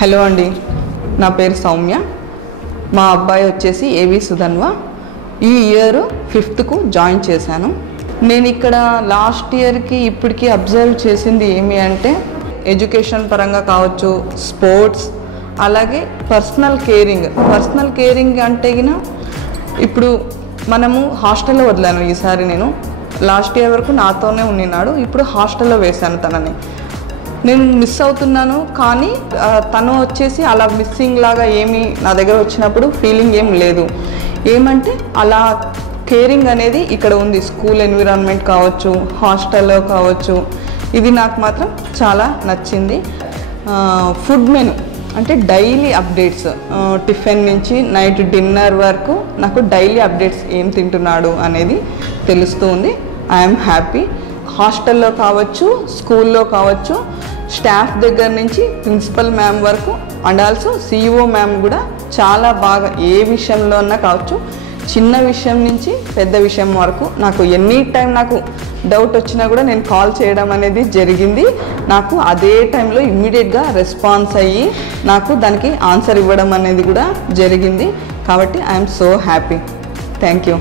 Hello అండి, నా పేరు సౌమ్య. మా అబ్బాయి వచ్చేసి ఏవి సుధన్వ. ఈ ఇయర్ 5th జాయిన్ చేశాను. నేను ఇక్కడ లాస్ట్ ఇయర్కి ఇప్పటికి అబ్జర్వ్ చేసింది ఏమి అంటే ఎడ్యుకేషన్ పరంగా కావచ్చు, స్పోర్ట్స్, అలాగే పర్సనల్ కేరింగ్ అంటే ఇప్పుడు మనము హాస్టల్లో వదిలాను. ఈసారి నేను లాస్ట్ ఇయర్ వరకు నాతోనే ఉన్నాడు, ఇప్పుడు హాస్టల్లో వేశాను తనని. నేను మిస్ అవుతున్నాను, కానీ తను వచ్చేసి అలా మిస్సింగ్ లాగా ఏమీ నా దగ్గర వచ్చినప్పుడు ఫీలింగ్ ఏం లేదు. ఏమంటే అలా కేరింగ్ అనేది ఇక్కడ ఉంది. స్కూల్ ఎన్విరాన్మెంట్ కావచ్చు, హాస్టల్లో కావచ్చు, ఇది నాకు మాత్రం చాలా నచ్చింది. ఫుడ్ మెను అంటే డైలీ అప్డేట్స్, టిఫిన్ నుంచి నైట్ డిన్నర్ వరకు నాకు డైలీ అప్డేట్స్ ఏం తింటున్నాడు అనేది తెలుస్తూ ఉంది. I'm happy. హాస్టల్లో కావచ్చు, స్కూల్లో కావచ్చు, స్టాఫ్ దగ్గర నుంచి ప్రిన్సిపల్ మ్యామ్ వరకు అండ్ ఆల్సో CEO మ్యామ్ కూడా చాలా బాగా ఏ విషయంలో అన్నా కావచ్చు, చిన్న విషయం నుంచి పెద్ద విషయం వరకు నాకు ఎనీ టైం నాకు డౌట్ వచ్చినా కూడా నేను కాల్ చేయడం అనేది జరిగింది. నాకు అదే టైంలో ఇమ్మీడియట్గా రెస్పాన్స్ అయ్యి నాకు దానికి ఆన్సర్ ఇవ్వడం అనేది కూడా జరిగింది. కాబట్టి I'm so happy. Thank you.